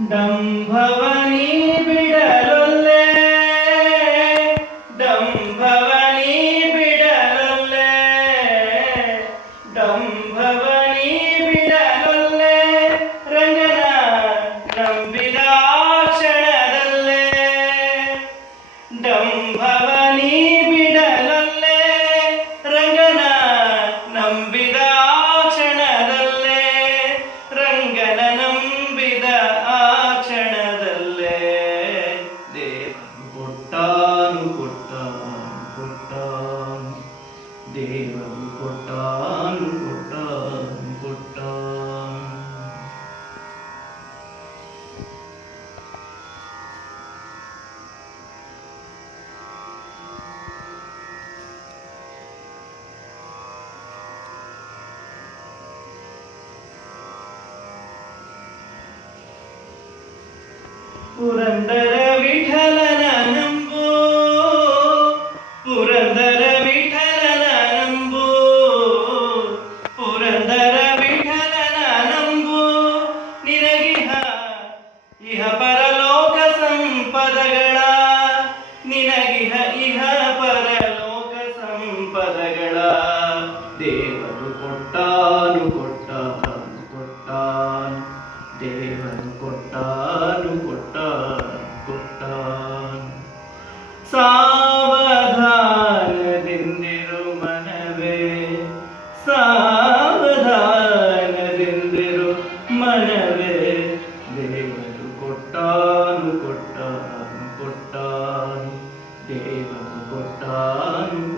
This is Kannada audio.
ಡಂಭವನಿ ಬಿಡಲೊಲ್ಲೆ ಡಂಭವನಿ ಬಿಡಲೊಲ್ಲೆ ಡಂಭವನಿ ಬಿಡಲೊಲ್ಲೆ ರಂಗನ ನಂಬಿದ ಕ್ಷಣದಲ್ಲೇ ಡಂಭವನಿ ಬಿಡಲೊಲ್ಲೆ ರಂಗನ ನಂಬಿದ ಕ್ಷಣದಲ್ಲೇ ರಂಗನ ನಂಬಿದ ಕೊಟ್ಟಾನು ದೇವರು ಕೊಟ್ಟಾನು ಪುರಂದರ ವಿಠಲನ ನಂಬು ಪುರಂದರ ವಿಠಲನ ನಂಬು ಪುರಂದರ ವಿಠಲನ ನಂಬು ನಿನಗಿಹ ಇಹ ಪರಲೋಕ ಸಂಪದಗಳ ನಿನಗಿಹ ಇಹ ಪರಲೋಕ ಸಂಪದಗಳ ದೇವರು ಕೊಟ್ಟಾನು ದೇವರು ಕೊಟ್ಟಾನು ಸಾವಧಾನದಿಂದಿರು ಮನವೇ ಸಾವಧಾನದಿಂದಿರು ಮನವೇ ದೇವರು ಕೊಟ್ಟಾನು ದೇವರು ಕೊಟ್ಟಾನು